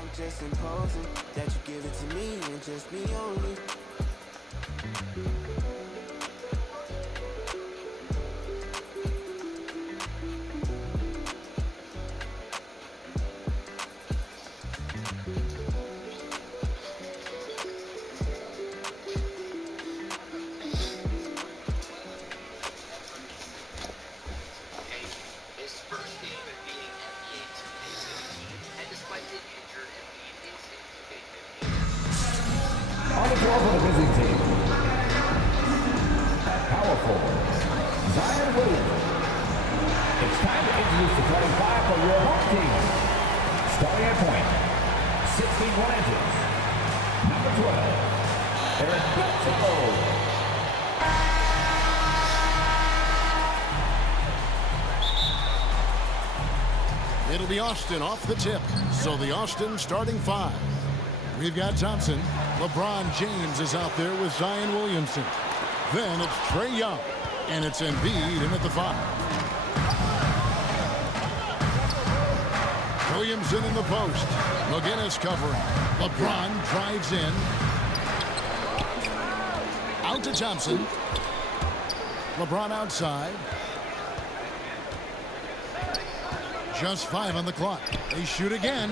I'm just imposing that you give it to me and just me only. On the floor for the visiting team. At power forward, Zion Williams. It's time to introduce the starting five for your home team. Starting at point, 6'1" inches. Number 12, Eric Bledsoe. It'll be Austin off the tip. So the Austin starting five. We've got Thompson. LeBron James is out there with Zion Williamson. Then it's Trae Young. And it's Embiid in at the five. Williamson in the post. McGinnis covering. LeBron drives in. Out to Thompson. LeBron outside. Just 5 on the clock. They shoot again.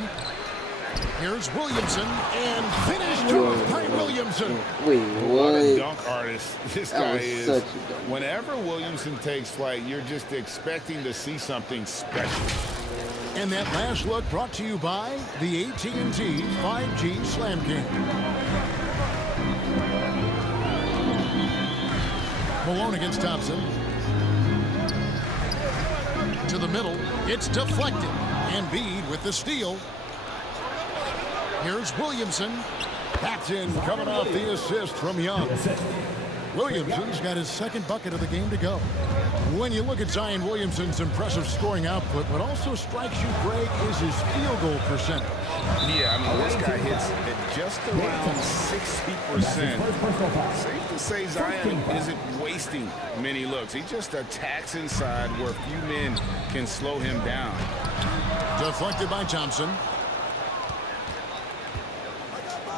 Here's Williamson and finished off by Williamson. Wait, What a what? dunk artist this That guy was is. such a dunk. Whenever Williamson takes flight, you're just expecting to see something special. And that last look brought to you by the AT&T 5G Slam King. Malone against Thompson. To the middle. It's deflected. Embiid with the steal. Here's Williamson. That's in, coming off the assist from Young. Williamson's got his second bucket of the game to go. When you look at Zion Williamson's impressive scoring output, what also strikes you, Greg, is his field goal percentage. Yeah, I mean, this guy hits at just around 60%. Safe to say Zion isn't wasting many looks. He just attacks inside where few men can slow him down. Deflected by Thompson.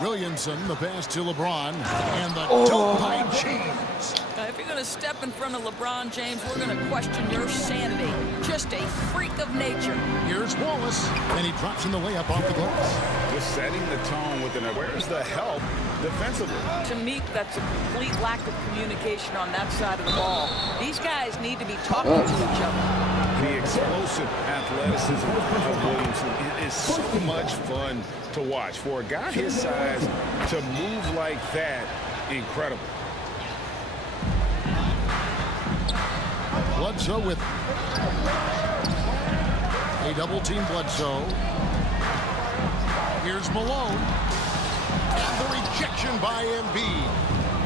Williamson, the pass to LeBron, and the dunk by James. If you're going to step in front of LeBron James, we're going to question your sanity. Just a freak of nature. Here's Wallace, and he drops in the layup off the glass. Just setting the tone with an where's the help defensively? To me, that's a complete lack of communication on that side of the ball. These guys need to be talking to each other. The explosive athleticism of Williamson, it is so much fun to watch. For a guy his size to move like that, incredible. Bledsoe with a double team Bledsoe. Here's Malone. And the rejection by Embiid.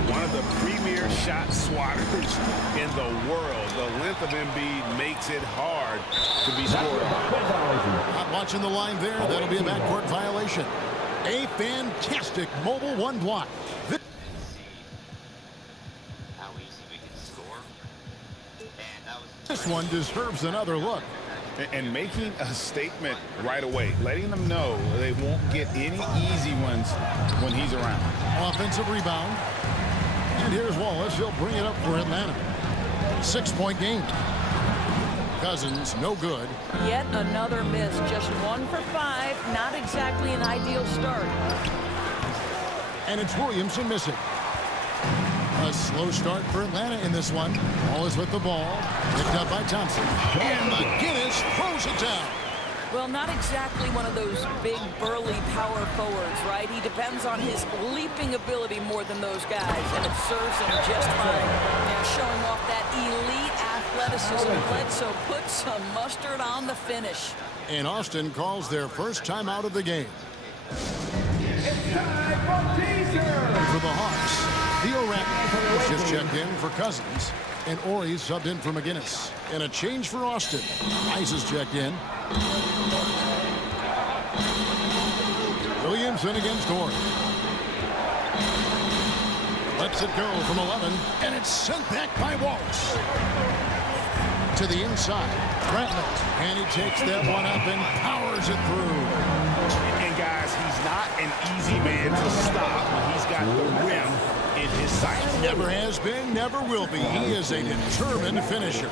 One of the premier shot swatters in the world. The length of Embiid makes it hard to be scored on. Not watching the line there. That'll be a backcourt violation. A fantastic mobile one block. This one deserves another look. And making a statement right away, letting them know they won't get any easy ones when he's around. Offensive rebound. And here's Wallace. He'll bring it up for Atlanta. 6-point game. Cousins, no good. Yet another miss. Just 1 for 5. Not exactly an ideal start. And it's Williamson missing. A slow start for Atlanta in this one. Ball is with the ball. Picked up by Thompson. And McGinnis throws it down. Well, not exactly one of those big, burly power forwards, right? He depends on his leaping ability more than those guys, and it serves him just fine. Now, showing off that elite athleticism, Bledsoe puts some mustard on the finish. And Austin calls their first time out of the game. It's time for teaser. For the Hawks, Theo Ratner has just checked in for Cousins. And Ori's subbed in for McGinnis. And a change for Austin. Ice has checked in. Williamson against Ori. Lets it go from 11. And it's sent back by Wallace. To the inside. Brantlet. And he takes that one up and powers it through. And guys, it's a stop when he's got the rim in his sights. Never has been, never will be. He is a determined finisher.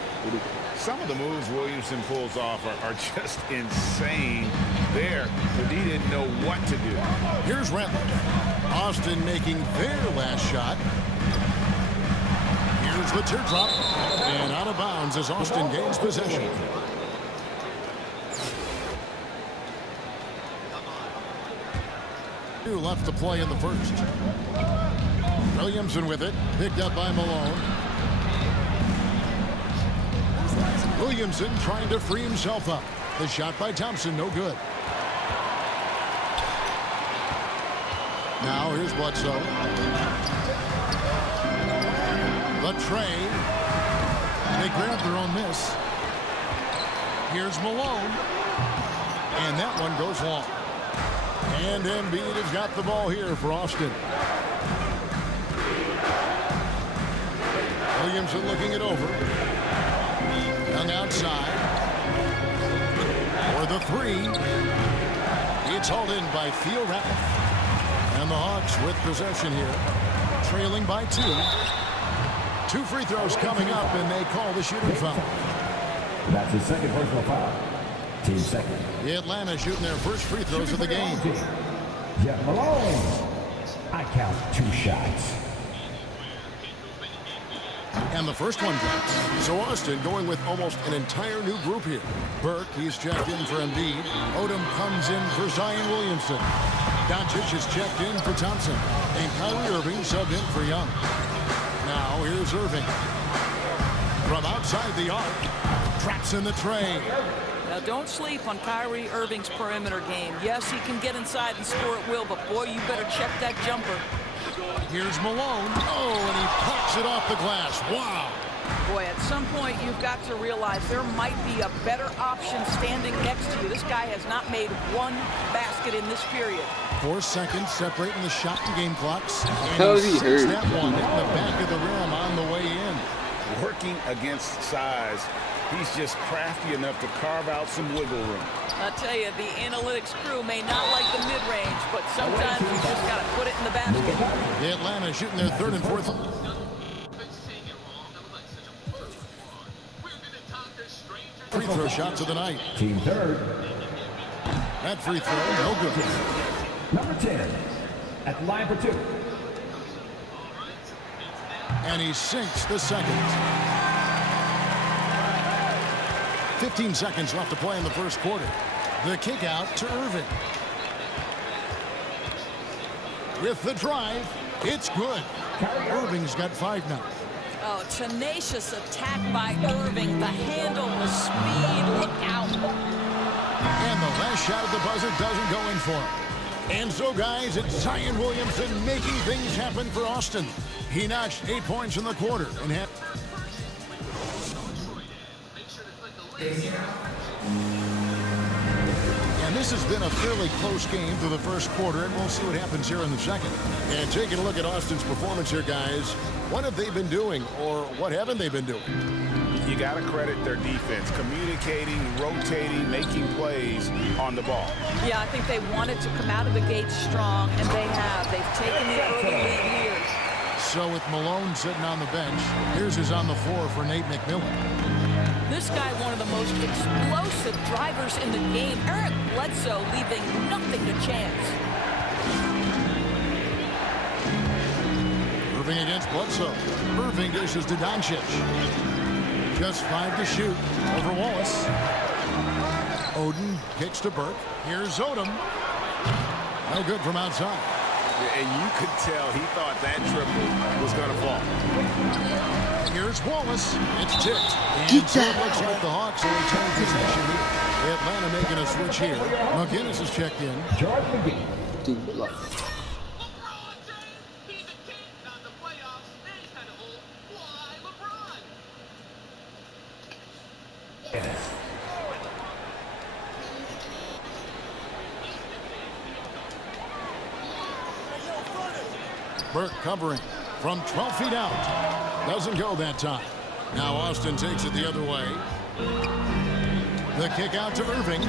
Some of the moves Williamson pulls off are just insane there, but he didn't know what to do. Here's Rentler. Austin making their last shot. Here's the teardrop. And out of bounds as Austin gains possession. Two left to play in the first. Williamson with it. Picked up by Malone. Williamson trying to free himself up. The shot by Thompson, no good. Now here's Bledsoe. The tray. They grab their own miss. Here's Malone. And that one goes long. And Embiid has got the ball here for Austin. Williamson looking it over. Young outside. For the three. It's hauled in by Theo Ratliff. And the Hawks with possession here. Trailing by 2. 2 free throws coming up, and they call the shooting foul. That's his second personal foul. Team second. The Atlanta shooting their first free throws of the game. Jeff Malone. I count 2 shots. And the first one drops. So Austin going with almost an entire new group here. Burke, he's checked in for Embiid. Odom comes in for Zion Williamson. Doncic is checked in for Thompson. And Kyrie Irving subbed in for Young. Now here's Irving. From outside the arc. Traps in the tray. Now, don't sleep on Kyrie Irving's perimeter game. Yes, he can get inside and score at will, but boy, you better check that jumper. Here's Malone. Oh, and he pops it off the glass. Wow. Boy, at some point, you've got to realize there might be a better option standing next to you. This guy has not made one basket in this period. 4 seconds separating the shot and game clocks. How is he hurt? That one in the back of the rim on the way in. Working against size, he's just crafty enough to carve out some wiggle room. I tell you, the analytics crew may not like the mid-range, but sometimes you just got to put it in the basket. The Atlanta shooting their third and fourth. Free throw shots of the night. Team third. That free throw, no good. Number 10. At the line for 2. And he sinks the second. 15 seconds left to play in the first quarter. The kick out to Irving. With the drive, it's good. Irving's got 5 now. Oh, tenacious attack by Irving. The handle, the speed, look out. And the last shot of the buzzer doesn't go in for him. And so, guys, it's Zion Williamson making things happen for Austin. He notched 8 points in the quarter and had... And this has been a fairly close game through the first quarter, and we'll see what happens here in the second. And taking a look at Austin's performance here, guys, what have they been doing, or what haven't they been doing? You got to credit their defense, communicating, rotating, making plays on the ball. Yeah, I think they wanted to come out of the gate strong, and they have. They've taken the early lead here. So with Malone sitting on the bench, here's his on the floor for Nate McMillan. This guy, one of the most explosive drivers in the game. Eric Bledsoe leaving nothing to chance. Irving against Bledsoe. Irving dishes to Doncic. Just 5 to shoot over Wallace. Oden kicks to Burke. Here's Odom. No good from outside. And you could tell he thought that triple was going to fall. Here's Wallace. It's tipped. And so it looks like the Hawks will retain possession here. Atlanta making a switch here. McGinnis is checked in. George McGee. Dude, look. Burke covering from 12 feet out. Doesn't go that time. Now Austin takes it the other way. The kick out to Irving.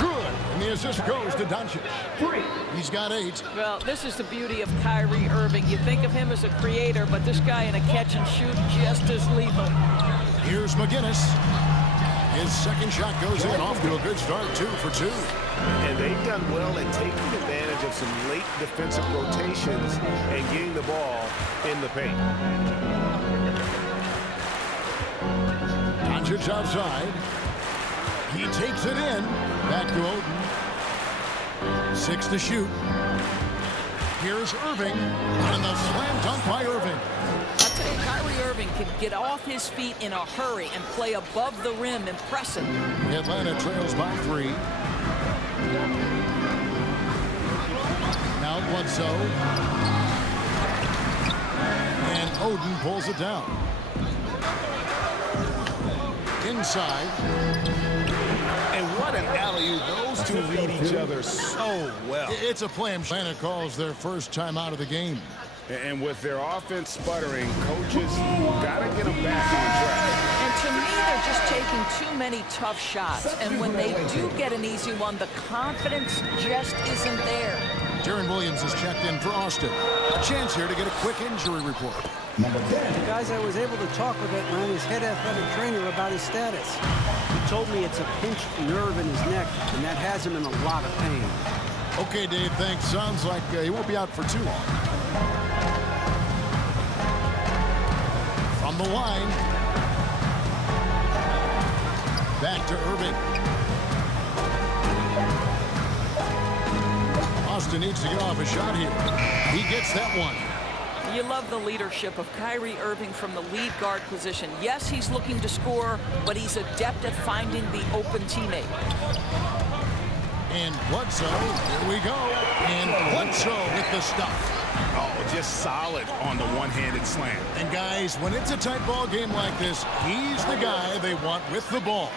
Good. And the assist goes to Doncic. 3. He's got 8. Well, this is the beauty of Kyrie Irving. You think of him as a creator, but this guy in a catch and shoot just as lethal. Here's McGinnis. His second shot goes in, off to a good start, 2 for 2. And they've done well at taking advantage of some late defensive rotations and getting the ball in the paint. Doncic outside. He takes it in. Back to Oden. 6 to shoot. Here's Irving. And the slam dunk by Irving. I'll tell you, Kyrie Irving can get off his feet in a hurry and play above the rim. Impressive. Atlanta trails by 3. Now Bledsoe. And Oden pulls it down. Inside. And what an alley-oop. Those two read each other so well. It's a play. Atlanta calls their first time out of the game. And with their offense sputtering, coaches got to get them back on track. And to me, they're just taking too many tough shots. And when they do get an easy one, the confidence just isn't there. Deron Williams is checked in for Austin. A chance here to get a quick injury report. Number 10. The guys I was able to talk with Atlanta's head athletic trainer about his status. He told me it's a pinched nerve in his neck, and that has him in a lot of pain. Okay, Dave, thanks. Sounds like he won't be out for too long. From the line. Back to Irving. Austin needs to get off a shot here. He gets that one. You love the leadership of Kyrie Irving from the lead guard position. Yes, he's looking to score, but he's adept at finding the open teammate. And Bledsoe, here we go. And Bledsoe with the stuff. Oh, just solid on the one-handed slam. And guys, when it's a tight ball game like this, he's the guy they want with the ball.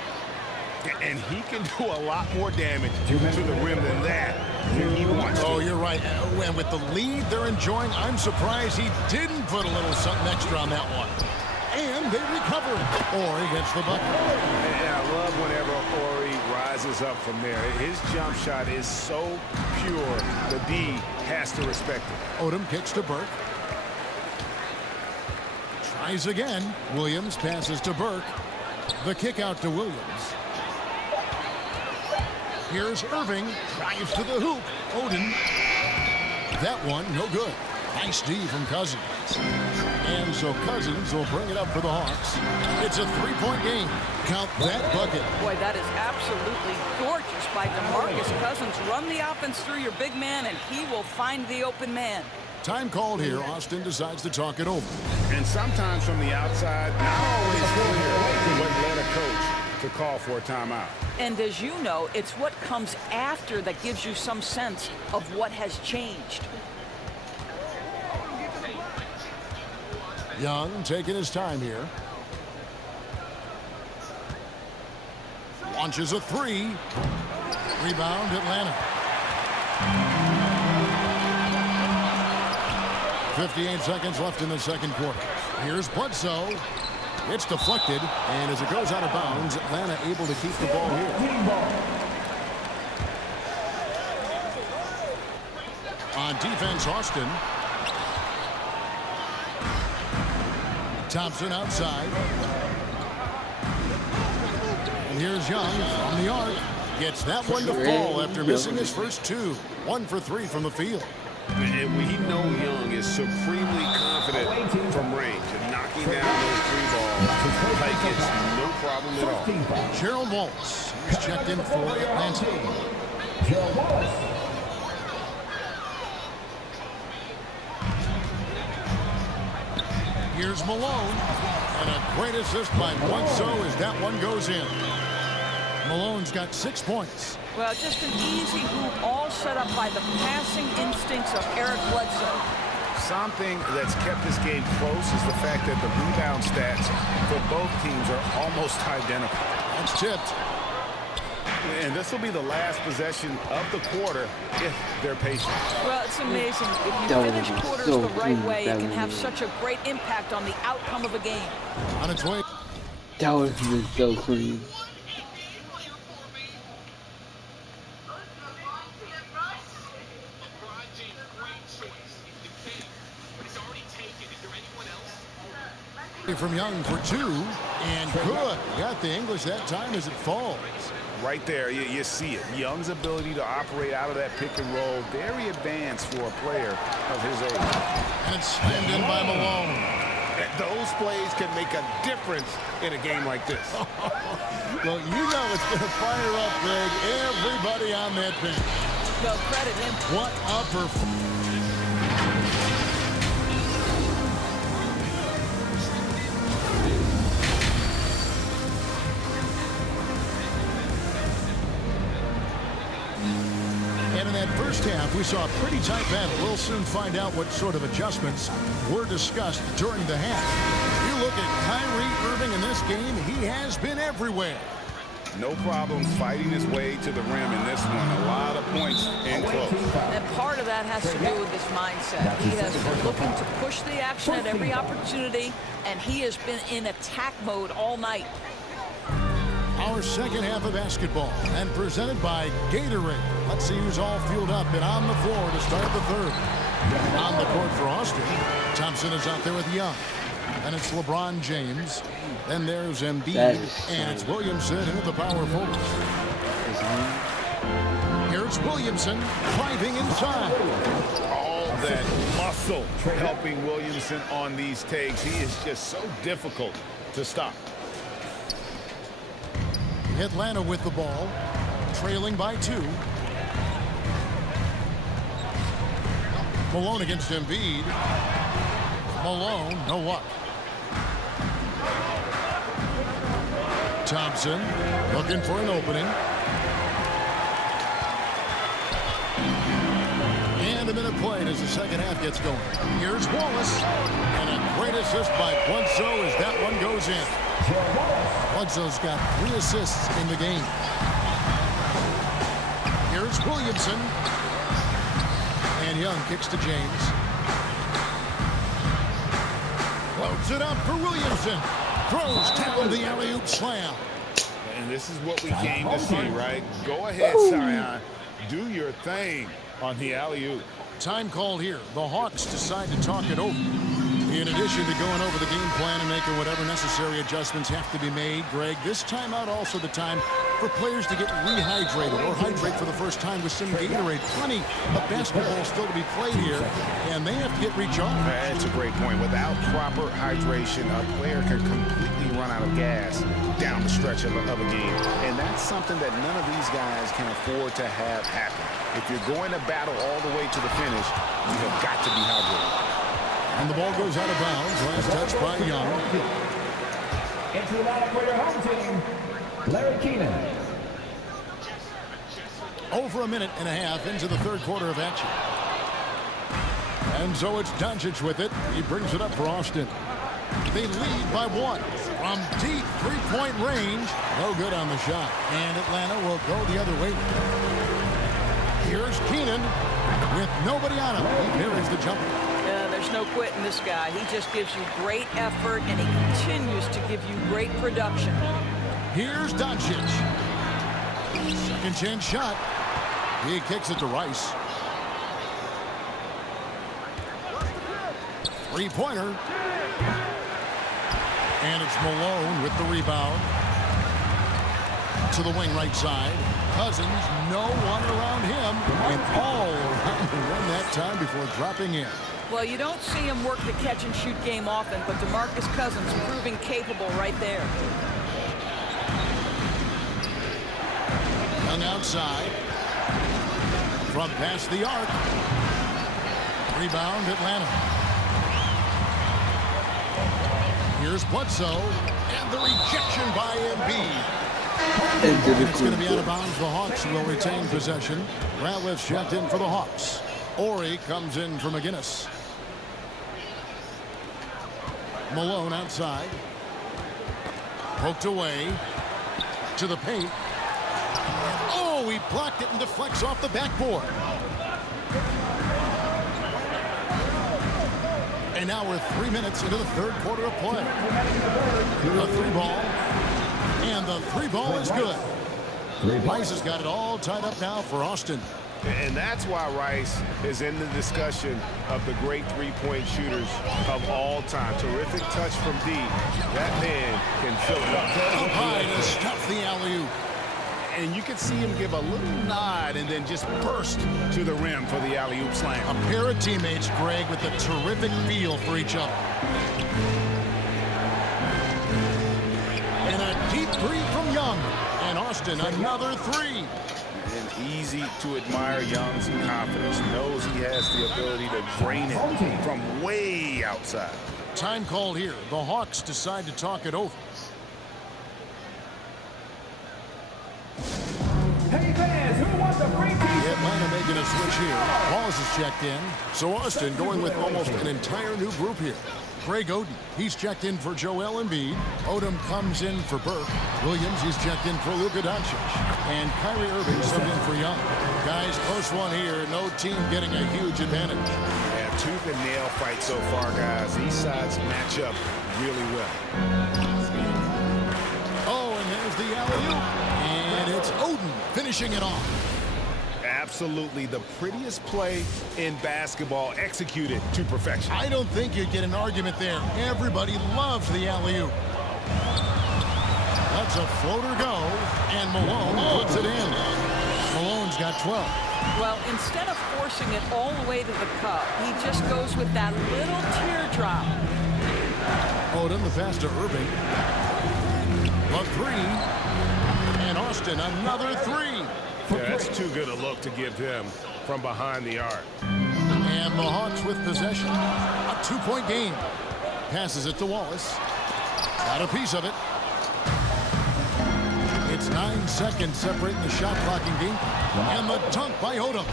And he can do a lot more damage to the rim than that when he wants to. Oh, you're right. And with the lead they're enjoying, I'm surprised he didn't put a little something extra on that one. And they recover. Horry gets the bucket. And I love whenever Horry rises up from there. His jump shot is so pure, the D has to respect it. Odom kicks to Burke. Tries again. Williams passes to Burke. The kick out to Williams. Here's Irving. Drives to the hoop. Oden. That one, no good. Nice D from Cousins. And so Cousins will bring it up for the Hawks. It's a three-point game. Count that bucket. Boy, that is absolutely gorgeous by DeMarcus Cousins. Run the offense through your big man, and he will find the open man. Time called here. Austin decides to talk it over. And sometimes from the outside, not always clear what led a coach to call for a timeout. And as you know, it's what comes after that gives you some sense of what has changed. Young taking his time here. Launches a three. Rebound, Atlanta. 58 seconds left in the second quarter. Here's Bledsoe. It's deflected, and as it goes out of bounds, Atlanta able to keep the ball here. On defense, Austin. Thompson outside. And here's Young from the arc. Gets that one to fall after missing his first two. 1 for 3 from the field. And we know Young is supremely confident from range and knocking down those three balls like it's no problem at all. Gerald Wallace is checked in for Atlanta. Gerald Wallace. Here's Malone. And a great assist by Bledsoe as that one goes in. Malone's got 6 points. Well, just an easy hoop, all set up by the passing instincts of Eric Bledsoe. Something that's kept this game close is the fact that the rebound stats for both teams are almost identical. That's tipped. And this will be the last possession of the quarter if they're patient. Well, it's amazing. If you finish quarters the right way, it can have such a great impact on the outcome of a game. On its way. That would have been so clean. From Young for two, and good. Got the English that time as it falls. Right there, you see it. Young's ability to operate out of that pick and roll, very advanced for a player of his age. And it's slammed in by Malone. Those plays can make a difference in a game like this. Well, you know it's going to fire up, Greg. Everybody on that bench. Well, credit him. What a performance. And in that first half, we saw a pretty tight battle. We'll soon find out what sort of adjustments were discussed during the half. You look at Kyrie Irving in this game, he has been everywhere. No problems fighting his way to the rim in this one. A lot of points in close. And part of that has to do with his mindset. He has been looking to push the action at every opportunity, and he has been in attack mode all night. Our second half of basketball, and presented by Gatorade. Let's see who's all fueled up and on the floor to start the third. On the court for Austin, Thompson is out there with Young. And it's LeBron James. Then there's Embiid, and it's Williamson into the power forward. Here's Williamson driving inside. All that muscle helping Williamson on these takes. He is just so difficult to stop. Atlanta with the ball, trailing by 2. Malone against Embiid. Malone, no luck. Thompson looking for an opening. And a minute played as the second half gets going. Here's Wallace. And a great assist by Bledsoe as that one goes in. Bledsoe's got 3 assists in the game. Here's Williamson. And Young kicks to James. Loads it up for Williamson. Throws down the alley-oop slam. And this is what we came to see, right? Go ahead, Zion. Do your thing on the alley-oop. Time called here. The Hawks decide to talk it over. In addition to going over the game plan and making whatever necessary adjustments have to be made, Greg, this timeout also the time for players to get rehydrated or hydrate for the first time with some Gatorade. Plenty of basketball still to be played here, and they have to get recharged. That's a great point. Without proper hydration, a player can completely run out of gas down the stretch of a game. And that's something that none of these guys can afford to have happen. If you're going to battle all the way to the finish, you have got to be hydrated. And the ball goes out of bounds. Last touch by Young. Into the lineup for your home team, Larry Keenan. Over a minute and a half into the third quarter of action. And so it's Doncic with it. He brings it up for Austin. They lead by 1 from deep three-point range. No good on the shot. And Atlanta will go the other way. Here's Keenan with nobody on him. He parries the jumper. There's no quitting this guy. He just gives you great effort, and he continues to give you great production. Here's Doncic. Second chance shot. He kicks it to Rice. Three-pointer. And it's Malone with the rebound. To the wing right side. Cousins, no one around him. And all around the rim that time before dropping in. Well, you don't see him work the catch-and-shoot game often, but DeMarcus Cousins proving capable right there. Young outside. From past the arc. Rebound, Atlanta. Here's Bledsoe. And the rejection by Embiid. It's going to be out of bounds. The Hawks will retain possession. Ratliff's checked in for the Hawks. Ori comes in for McGinnis. Malone outside. Poked away. To the paint. Oh, he blocked it and deflects off the backboard. And now we're 3 minutes into the third quarter of play. A 3-ball. And the 3-ball is good. Rice has got it all tied up now for Austin. And that's why Rice is in the discussion of the great three-point shooters of all time. Terrific touch from deep. That man can fill it up. Up high to stuff the alley-oop. And you can see him give a little nod and then just burst to the rim for the alley-oop slam. A pair of teammates, Greg, with a terrific feel for each other. And a deep three from Young. And Austin, another three. And easy to admire Young's confidence. Knows he has the ability to drain it from way outside. Time called here. The Hawks decide to talk it over. Hey fans, who wants a free piece? Atlanta making a switch here. Wallace is checked in. So Austin going with almost an entire new group here. Greg Oden, he's checked in for Joel Embiid. Odom comes in for Burke. Williams, he's checked in for Luka Doncic. And Kyrie Irving subbed in for Young. Guys, close one here. No team getting a huge advantage. Yeah, tooth and nail fight so far, guys. These sides match up really well. Oh, and there's the alley-oop. And it's Oden finishing it off. Absolutely the prettiest play in basketball, executed to perfection. I don't think you'd get an argument there. Everybody loves the alley-oop. That's a floater go, and Malone puts it in. Malone's got 12. Well, instead of forcing it all the way to the cup, he just goes with that little teardrop. Odom, the pass to Irving. Love three. And Austin, another three. Yeah, that's too good a look to give him from behind the arc. And the Hawks with possession. A two-point game. Passes it to Wallace. Got a piece of it. It's 9 seconds separating the shot clock and game. And the dunk by Odom.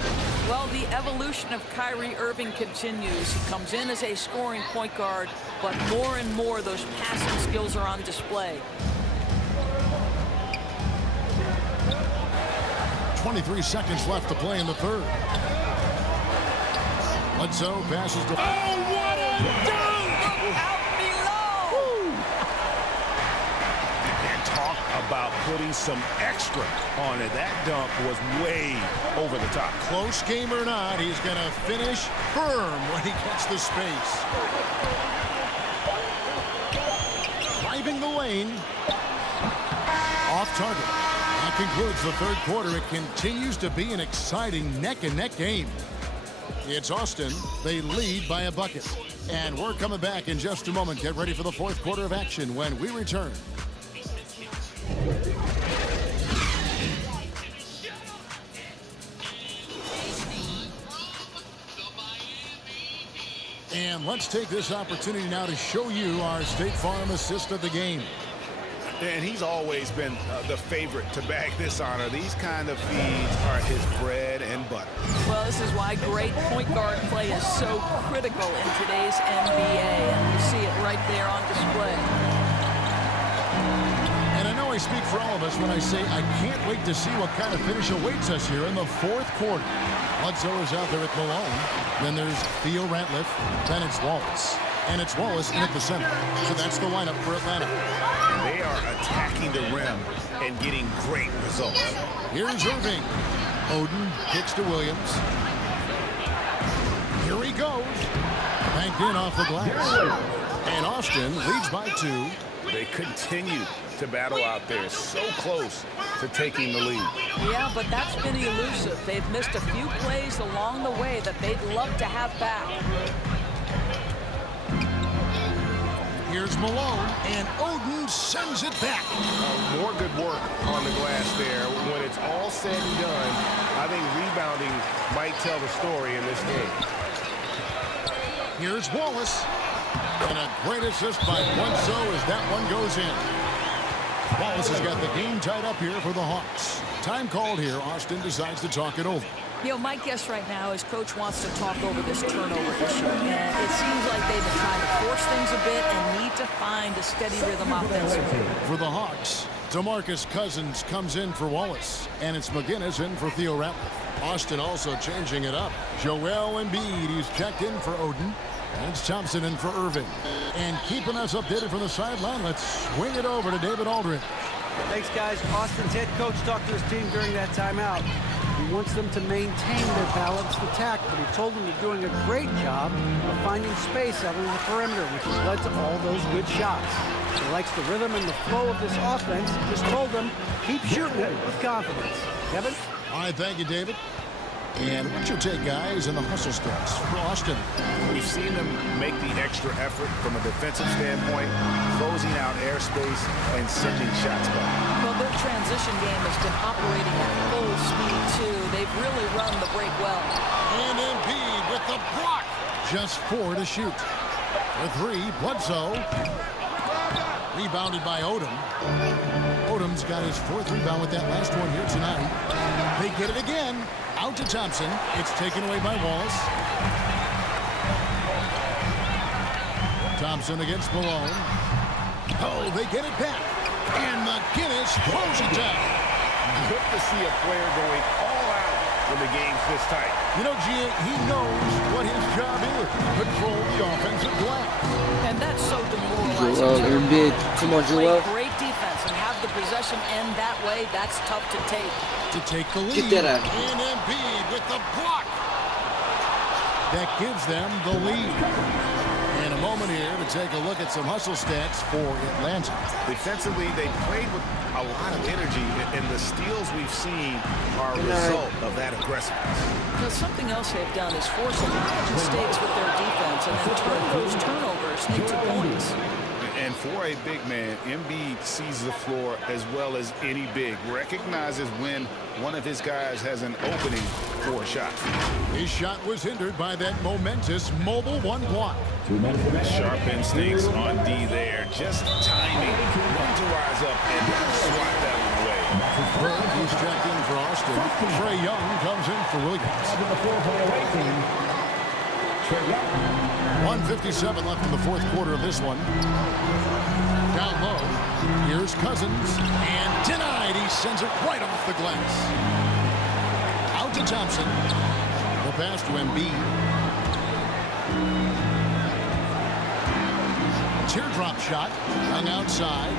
Well, the evolution of Kyrie Irving continues. He comes in as a scoring point guard, but more and more those passing skills are on display. 23 seconds left to play in the third. Bledsoe passes to... Oh, what a dunk! Out below! And talk about putting some extra on it. That dunk was way over the top. Close game or not, he's going to finish firm when he gets the space. Driving the lane. Off target. That concludes the third quarter. It continues to be an exciting neck-and-neck game. It's Austin. They lead by a bucket. And we're coming back in just a moment. Get ready for the fourth quarter of action when we return. And let's take this opportunity now to show you our State Farm assist of the game. And he's always been the favorite to bag this honor. These kind of feeds are his bread and butter. Well, this is why great point guard play is so critical in today's NBA. And you see it right there on display. And I know I speak for all of us when I say I can't wait to see what kind of finish awaits us here in the fourth quarter. Bledsoe is out there at Malone. Then there's Theo Ratliff. Then it's Wallace. And it's Wallace in at the center. So that's the lineup for Atlanta. They are attacking the rim and getting great results. Here's Irving. Oden kicks to Williams. Here he goes. Banked in off the glass. And Austin leads by 2. They continue to battle out there, so close to taking the lead. Yeah, but that's been elusive. They've missed a few plays along the way that they'd love to have back. Here's Malone, and Oden sends it back. More good work on the glass there. When it's all said and done, I think rebounding might tell the story in this game. Here's Wallace, and a great assist by Bledsoe as that one goes in. Wallace has got the game tied up here for the Hawks. Time called here. Austin decides to talk it over. You know, my guess right now is Coach wants to talk over this turnover issue. And it seems like they've been trying to force things a bit and need to find a steady rhythm offensively. For the Hawks, DeMarcus Cousins comes in for Wallace, and it's McGinnis in for Theo Ratliff. Austin also changing it up. Joel Embiid, he's checked in for Oden. And it's Thompson in for Irving. And keeping us updated from the sideline, let's swing it over to David Aldridge. Thanks, guys. Austin's head coach talked to his team during that timeout. He wants them to maintain their balanced attack, but he told them they're doing a great job of finding space out on the perimeter, which has led to all those good shots. He likes the rhythm and the flow of this offense. Just told them, keep shooting it with confidence. Kevin? All right, thank you, David. And what's your take, guys, in the hustle steps for Austin? We've seen them make the extra effort from a defensive standpoint, closing out airspace and sending shots back. Well, their transition game has been operating at full speed, too. They've really run the break well. And Embiid with the block. Just 4 to shoot. For 3, Bledsoe. Rebounded by Odom. Odom's got his 4th rebound with that last one here tonight. They get it again. Out to Thompson. It's taken away by Wallace. Thompson against Malone. Oh, they get it back. And McGinnis throws it down. Good to see a player going all out when the game's this tight. You know, G.A., he knows what his job is. Control the offensive glass. And that's so demoralizing. Joel Embiid. Come on, Joel. Great defense and have the possession end that way. That's tough to take. To take the lead. Get that out. And Embiid with the block. That gives them the lead. In a moment here to take a look at some hustle stats for Atlanta. Defensively, they played with a lot of energy, and the steals we've seen are a result of that aggressiveness. Because something else they've done is force a lot of mistakes with their defense and then turn those turnovers into points. And for a big man, Embiid sees the floor as well as any big. Recognizes when one of his guys has an opening for a shot. His shot was hindered by that momentous mobile 1 block. Sharp instincts on D there. Just timing. When to rise up and swat that one away. He's checked in for Austin. Trae Young comes in for Williams. 1:57 left in the 4th quarter of this one. Down low. Here's Cousins. And denied. He sends it right off the glass. Out to Thompson. The pass to Embiid. Teardrop shot. Hung outside.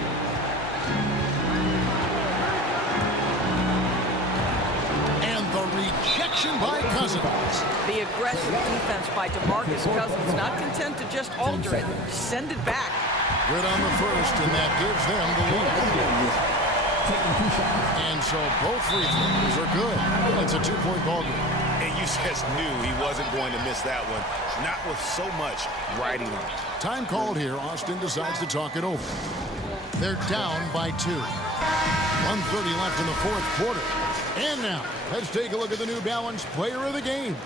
And the rejection by Cousins. The aggressive defense by DeMarcus Cousins, not content to just alter it, send it back. Good on the first, and that gives them the lead. And so both free throws are good. It's a 2-point ball game. And you just knew he wasn't going to miss that one. Not with so much riding on. Time called here. Austin decides to talk it over. They're down by 2. 1:30 left in the 4th quarter. And now, let's take a look at the New Balance player of the game,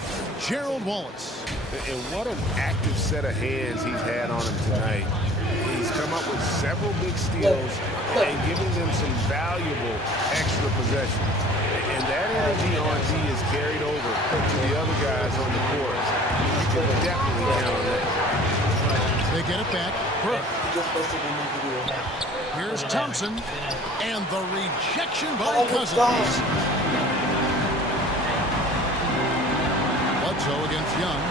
Gerald Wallace. And what an active set of hands he's had on him tonight. He's come up with several big steals and giving them some valuable extra possessions. And that energy on D is carried over to the other guys on the court. You can definitely count on that. They get it back. Burke. Here's Thompson. And the rejection by Cousins. Bledsoe against Young.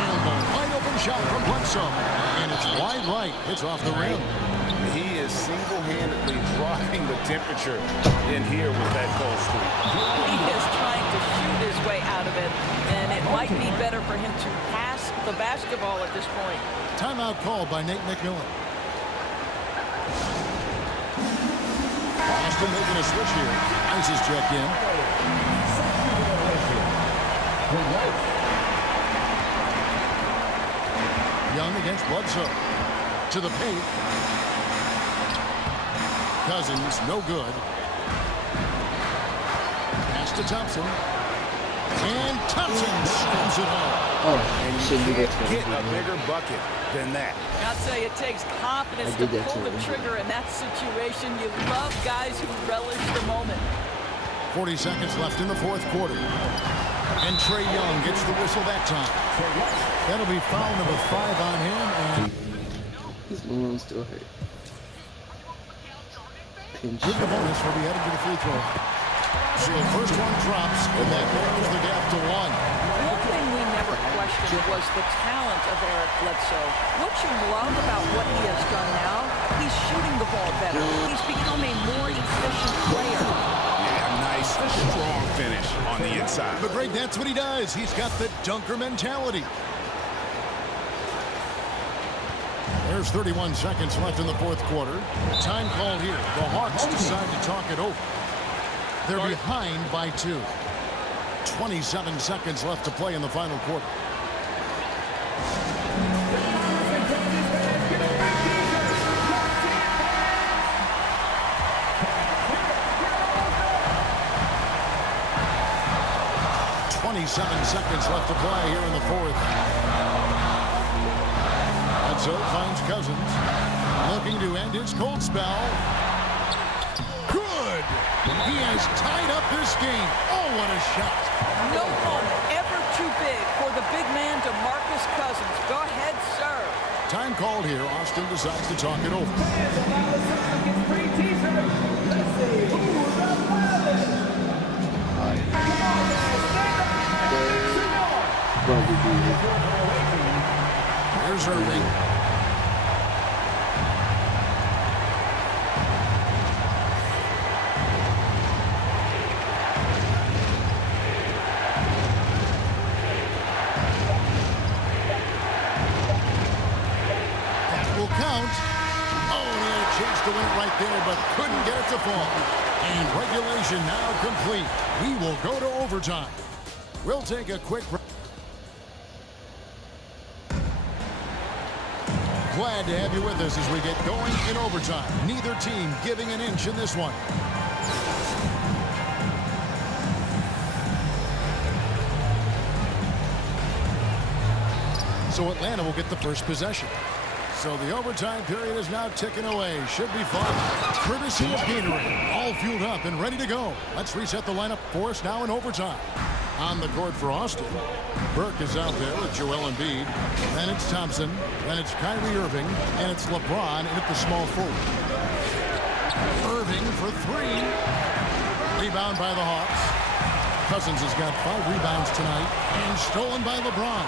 And the wide open shot from Bledsoe. And it's wide right. It's off the rim. He is single-handedly dropping the temperature in here with that cold streak. He is trying to shoot his way out of it, and it might be better for him to pass the basketball at this point. Timeout called by Nate McMillan. Austin making a switch here. Ice is checked in. Young against Bledsoe. To the paint. Cousins, no good. Pass to Thompson. And Thompson slams it home. Oh, should be that. Get a bigger bucket than that. I'll tell you, it takes confidence to pull the trigger in that situation. You love guys who relish the moment. 40 seconds left in the 4th quarter. And Trae Young gets the whistle that time. That'll be foul number 5 on him. And his lungs still hurt. Pinch. with the bonus, will be headed to the free throw. So the first one drops, and that narrows the gap to 1. One thing we never questioned was the talent of Eric Bledsoe. What you love about what he has done now, he's shooting the ball better. He's become a more efficient player. Yeah, nice strong finish on the inside. But Greg, that's what he does. He's got the dunker mentality. There's 31 seconds left in the fourth quarter. Time called here. The Hawks decide to talk it over. They're behind by 2. 27 seconds left to play in the final quarter. Seconds left to play here in the fourth. And so finds Cousins. Looking to end his cold spell. Good! He has tied up this game. Oh, what a shot. No moment ever too big for the big man, DeMarcus Cousins. Go ahead, sir. Time called here. Austin decides to talk it over. Here's Irving. That will count. Oh, he had a chance to win it right there, but couldn't get it to fall. And regulation now complete. We will go to overtime. We'll take a quick break. Glad to have you with us as we get going in overtime. Neither team giving an inch in this one. So Atlanta will get the first possession. So the overtime period is now ticking away. Should be fun. Courtesy of Gatorade. All fueled up and ready to go. Let's reset the lineup for us now in overtime. On the court for Austin. Burke is out there with Joel Embiid. Then it's Thompson. Then it's Kyrie Irving. And it's LeBron in at the small forward. Irving for 3. Rebound by the Hawks. Cousins has got 5 rebounds tonight. And stolen by LeBron.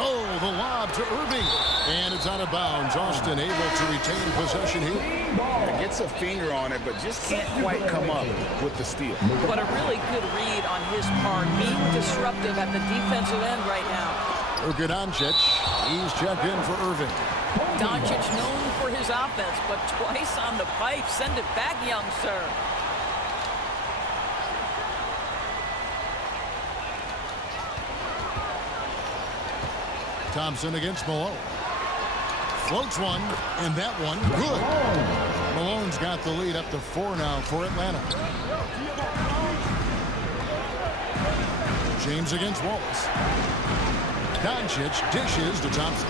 Oh, the lob to Irving. And it's out of bounds. Austin able to retain possession here. Gets a finger on it, but just can't quite come up with the steal. But a really good read on his part, being disruptive at the defensive end right now. Luka Doncic, he's checked in for Irving. Doncic known for his offense, but twice on the pipe. Send it back, young sir. Thompson against Malone. Floats one, and that one good. Malone's got the lead up to 4 now for Atlanta. James against Wallace. Doncic dishes to Thompson.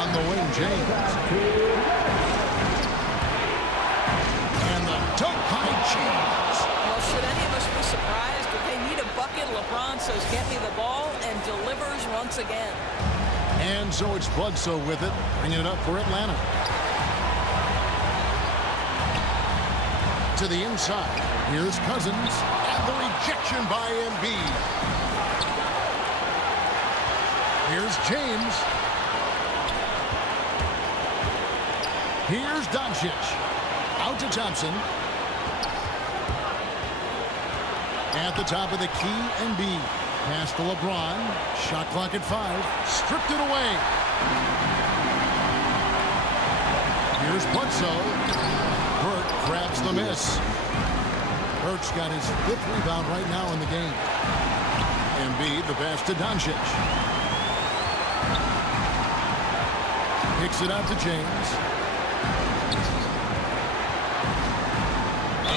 On the wing, James. And the dunk by James. Well, should any of us be surprised if they need a bucket? LeBron says, get me the ball, and delivers once again. And so it's Bledsoe with it, bringing it up for Atlanta. To the inside. Here's Cousins. And the rejection by Embiid. Here's James. Here's Doncic. Out to Thompson. At the top of the key, Embiid. Pass to LeBron. Shot clock at 5. Stripped it away. Here's Bledsoe. Burke grabs the miss. Burke's got his 5th rebound right now in the game. Embiid, the pass to Doncic. Picks it out to James.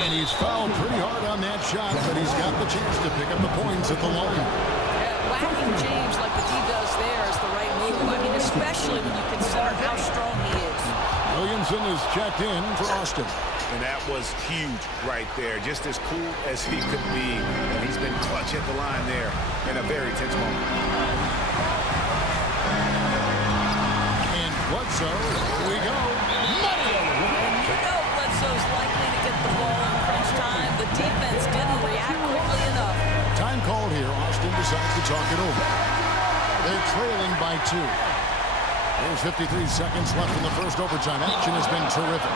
And he's fouled pretty hard on that shot, but he's got the chance to pick up the points at the line. Yeah, whacking James like the D does there is the right move. I mean, especially when you consider how strong he is. Williamson is checked in for Austin. And that was huge right there. Just as cool as he could be. And he's been clutch at the line there in a very tense moment. And Bledsoe, here we go. Money! And you know Bledsoe's likely to get the ball in crunch time. The defense didn't react quickly enough. Time called here. Austin decides to talk it over. They're trailing by 2. There's 53 seconds left in the first overtime. Action has been terrific.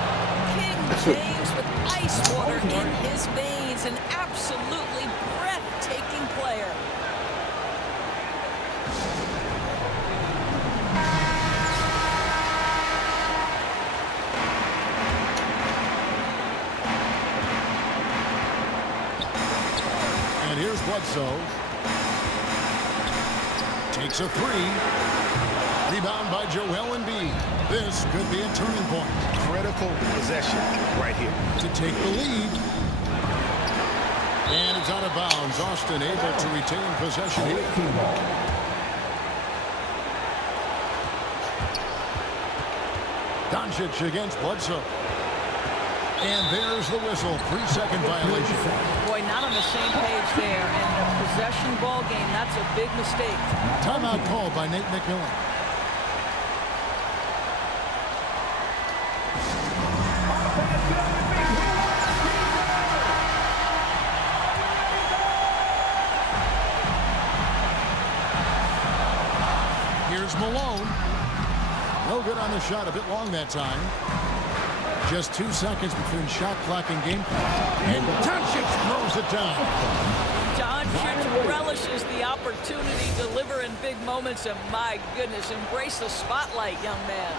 King James with ice water in his veins. An absolutely breathtaking player. And here's Bledsoe. Takes a three. Rebound by Joel Embiid. This could be a turning point. Critical possession right here. To take the lead. And it's out of bounds. Austin able to retain possession here. Doncic against Bledsoe. And there's the whistle. 3-second violation. Boy, not on the same page there. And a possession ball game, that's a big mistake. Timeout called by Nate McMillan. Here's Malone. No good on the shot. A bit long that time. Just 2 seconds between shot clock and game clock. And Doncic throws it down. Doncic relishes the opportunity to deliver in big moments, and my goodness, embrace the spotlight, young man.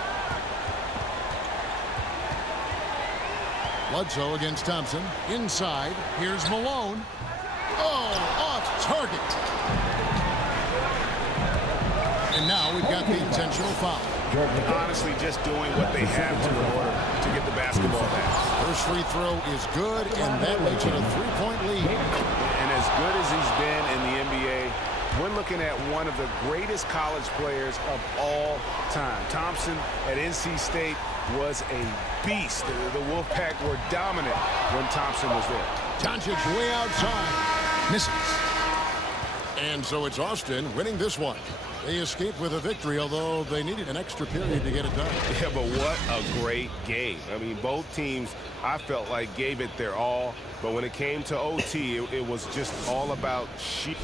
Bledsoe against Thompson. Inside. Here's Malone. Oh, off target. And now we've got the intentional foul. Honestly, just doing what they have to in order to get the basketball back. First free throw is good, and that makes it a 3-point lead. And as good as he's been in the NBA, we're looking at one of the greatest college players of all time. Thompson at NC State was a beast. The Wolfpack were dominant when Thompson was there. Doncic way outside. Misses. And so it's Austin winning this one. They escaped with a victory, although they needed an extra period to get it done. Yeah, but what a great game. I mean, both teams, I felt like, gave it their all. But when it came to OT, it was just all about sheer.